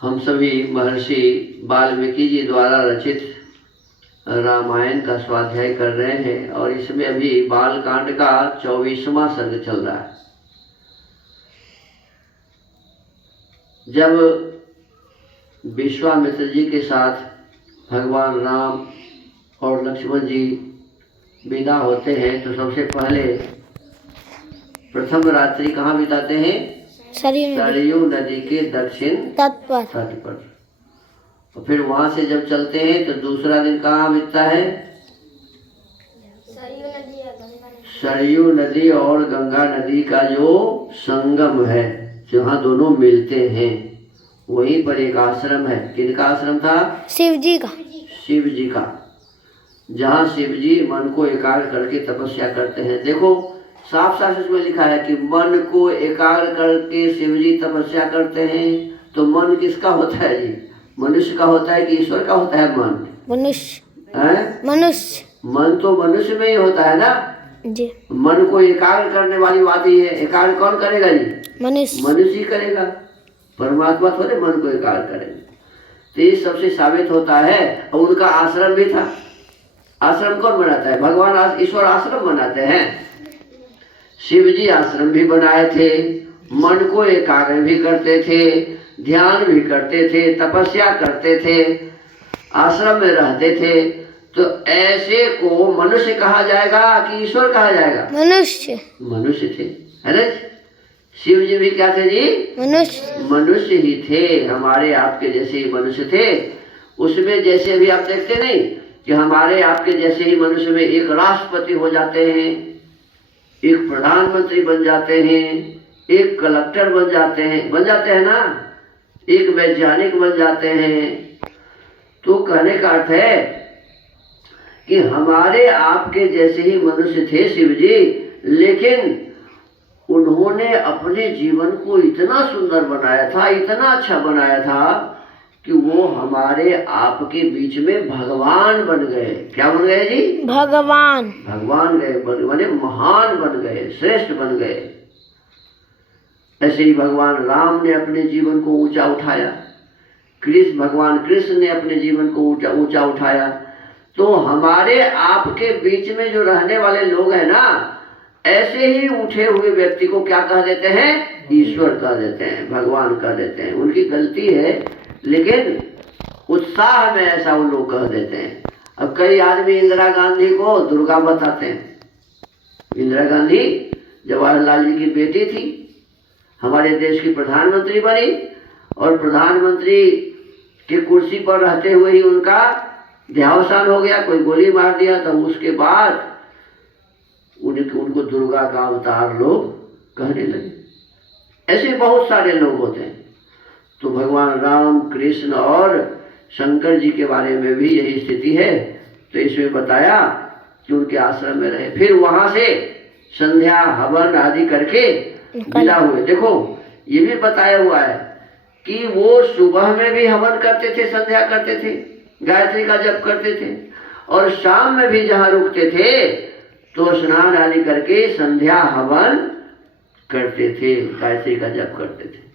हम सभी महर्षि वाल्मीकि जी द्वारा रचित रामायण का स्वाध्याय कर रहे हैं और इसमें अभी बालकांड का 24वां सर्ग चल रहा है। जब विश्वामित्र जी के साथ भगवान राम और लक्ष्मण जी विदा होते हैं तो सबसे पहले प्रथम रात्रि कहाँ बिताते हैं? सरयू नदी के दक्षिण तट पर। और फिर वहां से जब चलते हैं तो दूसरा दिन कहाँ बीतता है? सरयू नदी और गंगा नदी का जो संगम है, जहाँ दोनों मिलते हैं, वहीं पर एक आश्रम है। किनका आश्रम था? शिव जी का, जहाँ शिव जी मन को एकाग्र करके तपस्या करते हैं। देखो साफ साफ इसमें लिखा है कि मन को एकाग्र करके शिव जी तपस्या करते हैं। तो मन किसका होता है जी? मनुष्य का होता है कि ईश्वर का होता है मन? मनुष्य। मन तो मनुष्य में ही होता है ना जी। मन को एकाग्र करने वाली बात ही है। एकाग्र कौन करेगा जी? मनुष्य ही करेगा। परमात्मा थोड़े मन को एकाग्र करेंगे। तो ये सबसे साबित होता है। और उनका आश्रम भी था। आश्रम कौन बनाता है? भगवान ईश्वर आश्रम बनाते हैं। शिव जी आश्रम भी बनाए थे, मन को एकाग्र भी करते थे, ध्यान भी करते थे, तपस्या करते थे, आश्रम में रहते थे। तो ऐसे को मनुष्य कहा जाएगा कि ईश्वर कहा जाएगा? मनुष्य थे, है ना? शिव जी भी क्या थे जी? मनुष्य ही थे। हमारे आपके जैसे ही मनुष्य थे। उसमें जैसे अभी आप देखते नहीं कि हमारे आपके जैसे ही मनुष्य में एक राष्ट्रपति हो जाते हैं, एक प्रधानमंत्री बन जाते हैं, एक कलेक्टर बन जाते हैं ना, एक वैज्ञानिक बन जाते हैं। तो कहने का अर्थ है कि हमारे आपके जैसे ही मनुष्य थे शिव जी, लेकिन उन्होंने अपने जीवन को इतना सुंदर बनाया था, इतना अच्छा बनाया था कि वो हमारे आपके बीच में भगवान बन गए। क्या बन गए जी? भगवान गए, माने महान बन गए, श्रेष्ठ बन गए। ऐसे ही भगवान राम ने अपने जीवन को ऊंचा उठाया, भगवान कृष्ण ने अपने जीवन को ऊंचा उठाया। तो हमारे आपके बीच में जो रहने वाले लोग हैं ना, ऐसे ही उठे हुए व्यक्ति को क्या कह देते हैं? ईश्वर कह देते हैं, भगवान कह देते हैं। उनकी गलती है, लेकिन उत्साह में ऐसा वो लोग कह देते हैं। अब कई आदमी इंदिरा गांधी को दुर्गा बताते हैं। इंदिरा गांधी जवाहरलाल जी की बेटी थी, हमारे देश की प्रधानमंत्री बनी, और प्रधानमंत्री की कुर्सी पर रहते हुए ही उनका देहावसान हो गया, कोई गोली मार दिया। तो उसके बाद उनको दुर्गा का अवतार लोग कहने लगे। ऐसे बहुत सारे लोग होते हैं। तो भगवान राम, कृष्ण और शंकर जी के बारे में भी यही स्थिति है। तो इसमें बताया कि उनके आश्रम में रहे, फिर वहां से संध्या हवन आदि करके विदा हुए। देखो ये भी बताया हुआ है कि वो सुबह में भी हवन करते थे, संध्या करते थे, गायत्री का जप करते थे, और शाम में भी जहाँ रुकते थे तो स्नान आदि करके संध्या हवन करते थे, गायत्री का जप करते थे।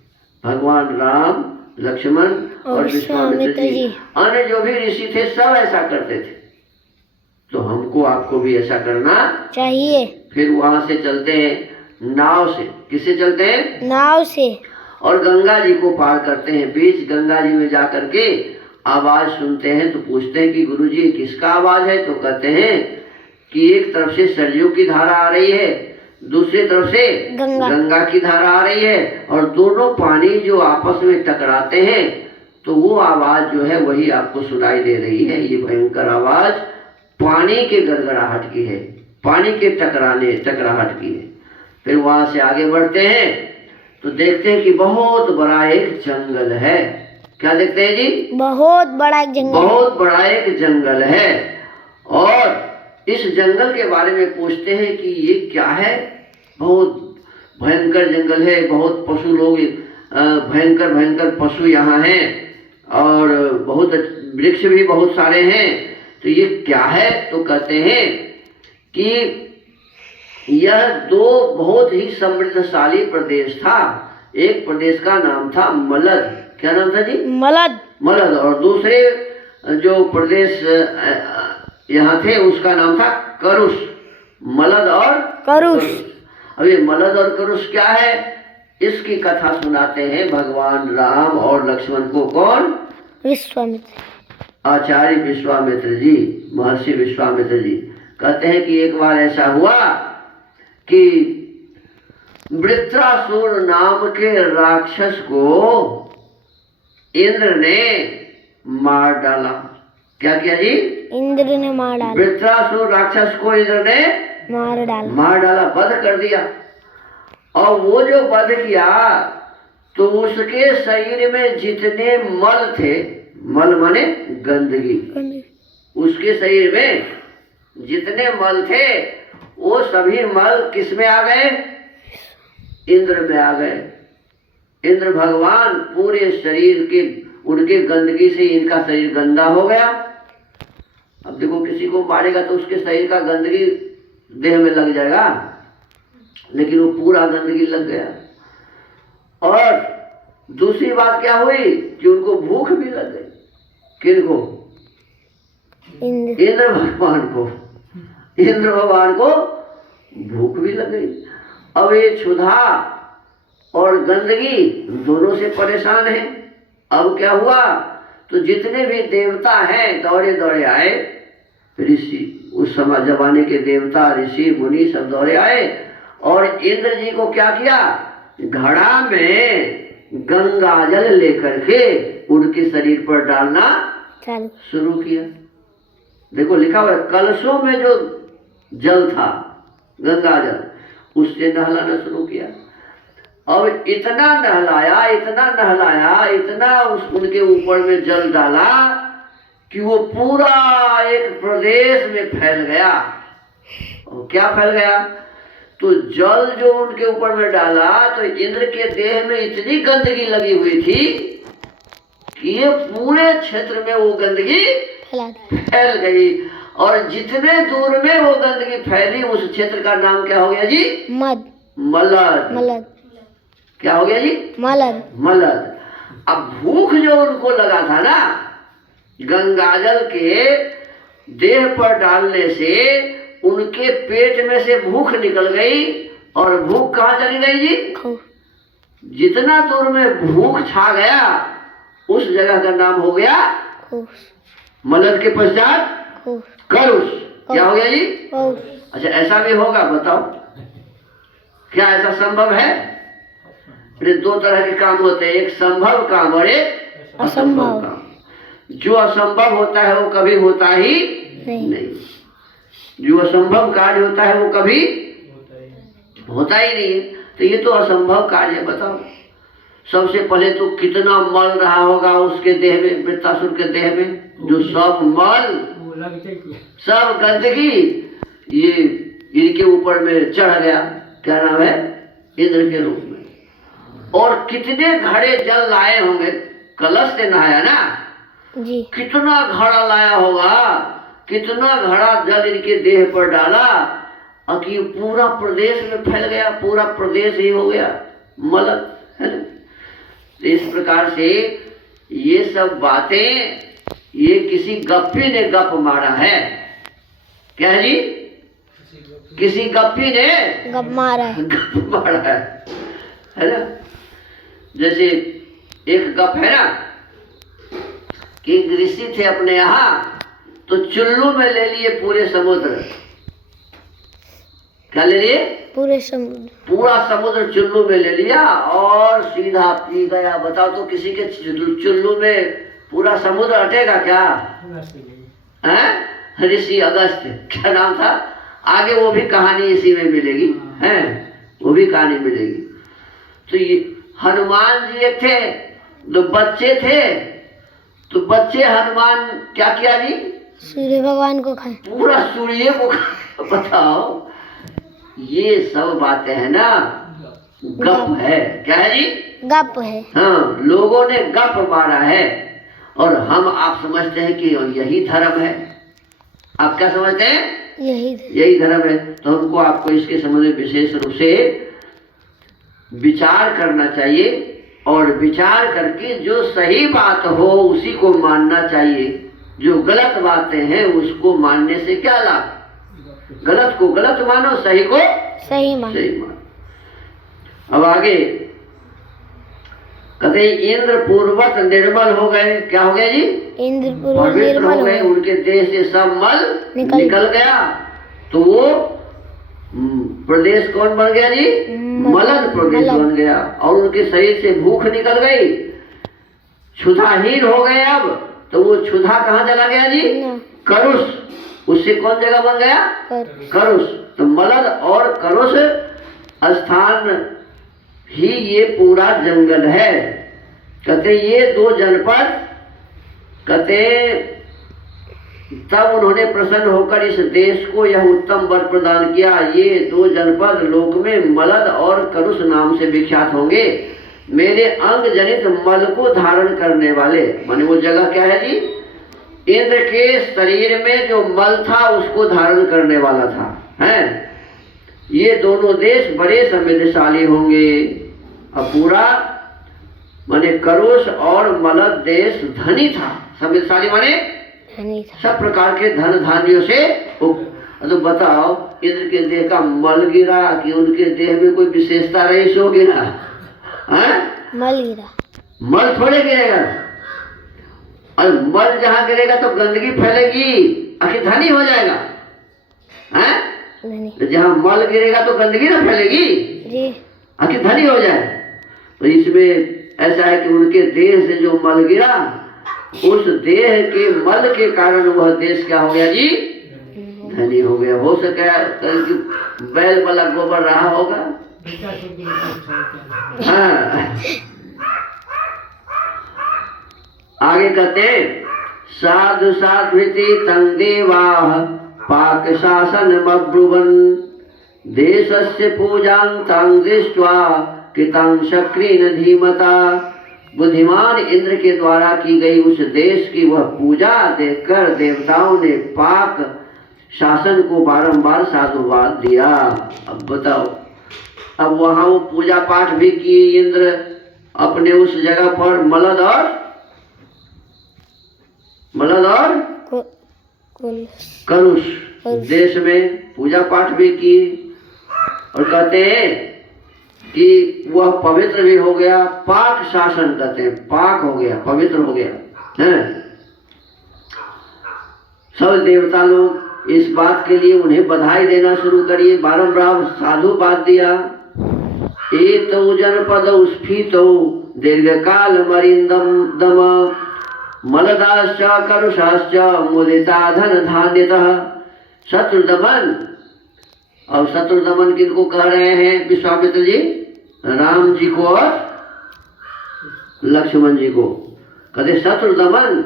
भगवान राम, लक्ष्मण और विश्वामित्र जी, अन्य जो भी ऋषि थे, सब ऐसा करते थे। तो हमको आपको भी ऐसा करना चाहिए। फिर वहां से चलते हैं नाव से। किससे चलते हैं? नाव से। और गंगा जी को पार करते हैं। बीच गंगा जी में जाकर के आवाज सुनते हैं। तो पूछते हैं कि गुरुजी किसका आवाज है? तो कहते हैं कि एक तरफ से सरयू की धारा आ रही है, दूसरी तरफ से गंगा की धारा आ रही है, और दोनों पानी जो आपस में टकराते हैं तो वो आवाज जो है वही आपको सुनाई दे रही है। ये भयंकर आवाज पानी के गड़गड़ाहट की है, पानी के टकराहट की है। फिर वहां से आगे बढ़ते हैं तो देखते हैं कि बहुत बड़ा एक जंगल है। क्या देखते हैं जी? बहुत बड़ा एक जंगल है। और इस जंगल के बारे में पूछते हैं कि ये क्या है? बहुत भयंकर जंगल है, बहुत पशु लोग, भयंकर पशु यहाँ हैं, और बहुत वृक्ष भी बहुत सारे हैं। तो ये क्या है? तो कहते हैं कि यह दो बहुत ही समृद्धशाली प्रदेश था। एक प्रदेश का नाम था मलद। क्या नाम था जी? मलद। मलद। और दूसरे जो प्रदेश यहाँ थे उसका नाम था करुष। मलद और करुष। अब ये मलद और करुष क्या है, इसकी कथा सुनाते हैं भगवान राम और लक्ष्मण को। कौन? विश्वामित्र। आचार्य विश्वामित्र जी, महर्षि विश्वामित्र जी कहते हैं कि एक बार ऐसा हुआ कि वृत्रासुर नाम के राक्षस को इंद्र ने मार डाला। क्या किया जी? इंद्र ने मार डाला। वृत्रासुर राक्षस को इंद्र ने मार डाला, वध कर दिया। और वो जो वध किया तो उसके शरीर में जितने मल थे, मल माने गंदगी, उसके शरीर में जितने मल थे वो सभी मल किस में आ गए? इंद्र में आ गए। इंद्र भगवान पूरे शरीर के, उनके गंदगी से इनका शरीर गंदा हो गया। अब देखो किसी को मारेगा तो उसके शरीर का गंदगी देह में लग जाएगा, लेकिन वो पूरा गंदगी लग गया। और दूसरी बात क्या हुई कि उनको भूख भी लग गई। किनको? इंद्र भगवान को। इंद्र भगवान को भूख भी लग गई। अब ये क्षुधा और गंदगी दोनों से परेशान है। अब क्या हुआ, तो जितने भी देवता हैं दौड़े दौड़े आए। ऋषि, उस समय जमाने के देवता ऋषि मुनि सब दौड़े आए और इंद्र जी को क्या किया, घड़ा में गंगा जल लेकर के उनके शरीर पर डालना शुरू किया। देखो लिखा हुआ है, कलशों में जो जल था गंगा जल, उससे नहलाना शुरू किया। अब इतना नहलाया, इतना नहलाया, इतना उनके ऊपर में जल डाला कि वो पूरा एक प्रदेश में फैल गया। और क्या फैल गया, तो जल जो उनके ऊपर में डाला तो इंद्र के देह में इतनी गंदगी लगी हुई थी कि ये पूरे क्षेत्र में वो गंदगी फैल गई। और जितने दूर में वो गंदगी फैली उस क्षेत्र का नाम क्या हो गया जी? मलद। क्या हो गया जी? मलद। अब भूख जो उनको लगा था ना, गंगाजल के देह पर डालने से उनके पेट में से भूख निकल गई। और भूख कहाँ चली गई जी? जितना दूर में भूख छा गया उस जगह का नाम हो गया मलद के पश्चात करुष। क्या हो गया जी? अच्छा, ऐसा भी होगा? बताओ, क्या ऐसा संभव है? दो तरह के काम होते हैं, एक संभव काम और एक असंभव काम। जो असंभव होता है वो कभी होता ही नहीं। जो असंभव कार्य होता है वो कभी होता ही नहीं। तो ये तो असंभव कार्य है। बताओ, सबसे पहले तो कितना मल रहा होगा उसके देह में, वृत्रासुर के देह में, जो सब मल, सब गंदगी ये इनके ऊपर में चढ़ गया। क्या नाम है? इंद्र के रूप में। और कितने घड़े जल लाए होंगे, कलश से नहाया ना जी। कितना घड़ा लाया होगा, कितना घड़ा जल इनके देह पर डाला और कि पूरा प्रदेश में फैल गया, पूरा प्रदेश ही हो गया मलद, है ना। इस प्रकार से ये सब बातें ये किसी गप्पी ने गप मारा है। क्या है जी? किसी गप्पी ने गप मारा है ना। जैसे एक गप है ना कि ऋषि थे अपने यहाँ, तो चुल्लू में ले लिए पूरे समुद्र। क्या ले लिए? पूरे समुद्र, पूरा समुद्र चुल्लू में ले लिया और सीधा पी गया। बताओ तो किसी के चुल्लू में पूरा समुद्र अटेगा क्या? हैं? ऋषि अगस्त, क्या नाम था? आगे वो भी कहानी इसी में मिलेगी, हैं? वो भी कहानी मिलेगी। तो ये हनुमान जी एक थे, दो बच्चे थे, तो बच्चे हनुमान क्या किया जी? सूर्य भगवान को खाए, पूरा सूर्य को खाए। बताओ, ये सब बातें है ना, गप है। क्या है जी? गप है। हाँ, लोगों ने गप मारा है और हम आप समझते हैं कि यही धर्म है। आप क्या समझते हैं? यही धर्म है। तो हमको आपको इसके संबंध में विशेष रूप से विचार करना चाहिए और विचार करके जो सही बात हो उसी को मानना चाहिए। जो गलत बातें हैं उसको मानने से क्या लाभ? गलत को गलत मानो, सही को सही मानो। अब आगे कहते इंद्र पूर्वत निर्मल हो गए। क्या हो गया जी? इंद्र पूर्वत निर्मल हो गए, उनके देह से सब मल निकल गया। तो वो प्रदेश कौन बन गया जी? मलद प्रदेश बन गया। और उनके शरीर से भूख निकल गई, क्षुधाहीन हो गए। अब तो वो क्षुधा कहाँ चला गया जी? करुष। उससे कौन जगह बन गया? करुष। तो मलद और करुष स्थान ही ये पूरा जंगल है। कहते ये दो जनपद, कहते तब उन्होंने प्रसन्न होकर इस देश को यह उत्तम वर प्रदान किया। ये दो जनपद लोक में मलद और करुष नाम से विख्यात होंगे। मेरे अंग जनित मल को धारण करने वाले, माने वो जगह क्या है जी? इंद्र के शरीर में जो मल था उसको धारण करने वाला था, हैं? ये दोनों देश बड़े समृद्धशाली होंगे। अब पूरा माने करुष और मलद देश धनी था। समृद्धशाली माने सब प्रकार के धन धान्यों से। तो बताओ इंद्र के देह का मल गिरा कि उनके देह में कोई विशेषता रही सो गिरा? मल गिरा, मल थोड़े गिरेगा। और मल जहाँ गिरेगा तो गंदगी फैलेगी, आखिर धनी हो जाएगा। तो जहाँ मल गिरेगा तो गंदगी ना फैलेगी जी, आखिर धनी हो जाए। तो इसमें ऐसा है कि उनके देह से जो मल गिरा, उस देह के मल के कारण वह देश क्या हो गया जी? धनी हो गया। हो सके कि बैल वाला गोबर रहा होगा। हाँ। आगे कहते साधु साध्विति तंग देवाः पाक शासन मब्रुवन देशस्य पूजां तां दृष्ट्वा कृतं शक्रेण धीमता। बुद्धिमान इंद्र के द्वारा की गई उस देश की वह पूजा देखकर देवताओं ने पाक शासन को बारंबार साधुवाद दिया। अब बताओ, अब वहां वो पूजा पाठ भी किए इंद्र अपने उस जगह पर। मलद और करुष देश में पूजा पाठ भी की। और कहते हैं कि वह पवित्र भी हो गया। पाक शासन कहते हैं, पाक हो गया, पवित्र हो गया है। सब देवता लोग इस बात के लिए उन्हें बधाई देना शुरू करिए, बारंबार साधुवाद दिया। एतौ जनपद स्फीतौ दीर्घकाल मरिंदम दम मलदाश्च करुषाश्च मुदिता धन धान्यतः। शत्रुदमन, और शत्रुदमन किनको कह रहे हैं विश्वामित्र जी? राम जी को और लक्ष्मण जी को। कहते शत्रुदमन,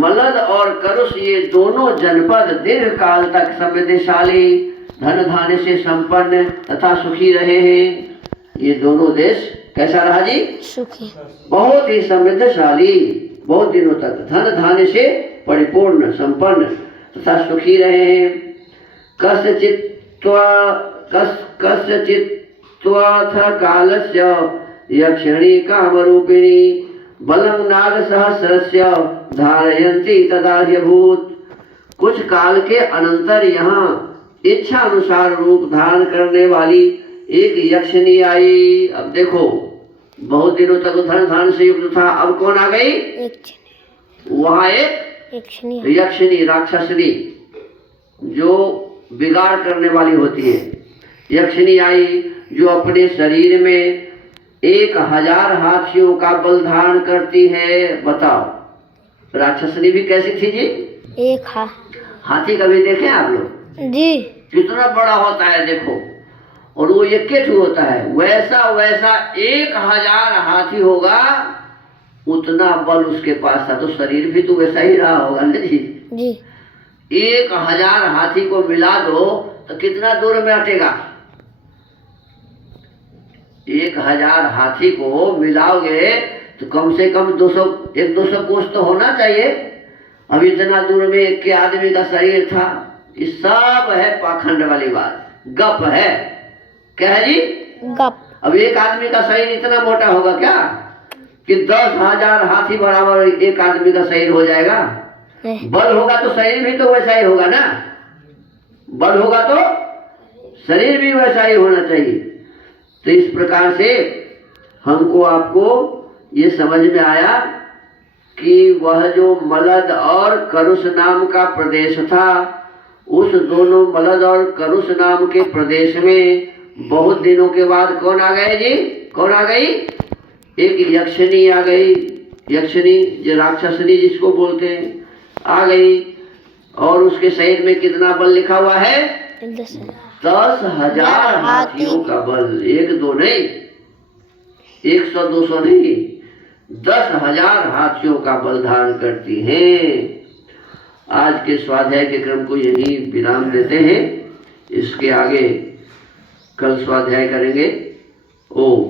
मलद और करुष ये दोनों जनपद दीर्घ काल तक समृद्धशाली, धन धान्य से संपन्न तथा सुखी रहे हैं। ये दोनों देश कैसा रहा जी? सुखी, बहुत ही समृद्धशाली, बहुत दिनों तक धन धान्य से परिपूर्ण, संपन्न तथा सुखी रहे हैं। कस्यचित्त्वाथ कालस्य यक्षिणी कामरूपिणी बलं नागसहस्रस्य धारयन्ती तदाह्यभूत। कुछ काल के अनंतर यहाँ इच्छा अनुसार रूप धारण करने वाली एक यक्षिणी आई। अब देखो बहुत दिनों तक धन धान से युक्त था, अब कौन आ गई? वहाँ एक यक्षिणी, राक्षसनी, जो बिगाड़ करने वाली होती है। यक्षिणी आई जो अपने शरीर में 1000 हाथियों का बल धारण करती है। बताओ राक्षसनी भी कैसी थी जी? एक हाथी कभी देखे आप लोग जी? कितना बड़ा होता है देखो, और वो एक होता है। वैसा 1000 हाथी होगा, उतना बल उसके पास था। तो शरीर भी तो वैसा ही रहा होगा ना जी? 1000 हाथी को मिला दो तो कितना दूर में अटेगा? 1000 हाथी को मिलाओगे तो कम से कम 200 कोस तो होना चाहिए। अब इतना दूर में एक के आदमी का शरीर था। ये सब है पाखंड वाली बात, गप है। क्या है जी? गप। अब एक आदमी का शरीर इतना मोटा होगा क्या कि 10,000 हाथी बराबर एक आदमी का शरीर हो जाएगा? बल होगा तो शरीर भी तो वैसा ही होगा ना, बल होगा तो शरीर भी वैसा ही होना चाहिए। तो इस प्रकार से हमको आपको ये समझ में आया कि वह जो मलद और करुष नाम का प्रदेश था, उस दोनों मलद और करुष नाम के प्रदेश में बहुत दिनों के बाद कौन आ गए जी? कौन आ गई? एक यक्षिणी आ गई। यक्षिणी जो राक्षसनी जिसको बोलते हैं, आ गई। और उसके शरीर में कितना बल लिखा हुआ है? 10,000 हाथियों का बल। 1-2 नहीं, 100-200 नहीं, 10,000 हाथियों का बल धारण करती हैं। आज के स्वाध्याय के क्रम को यही विराम देते हैं। इसके आगे कल स्वाध्याय करेंगे। ओम।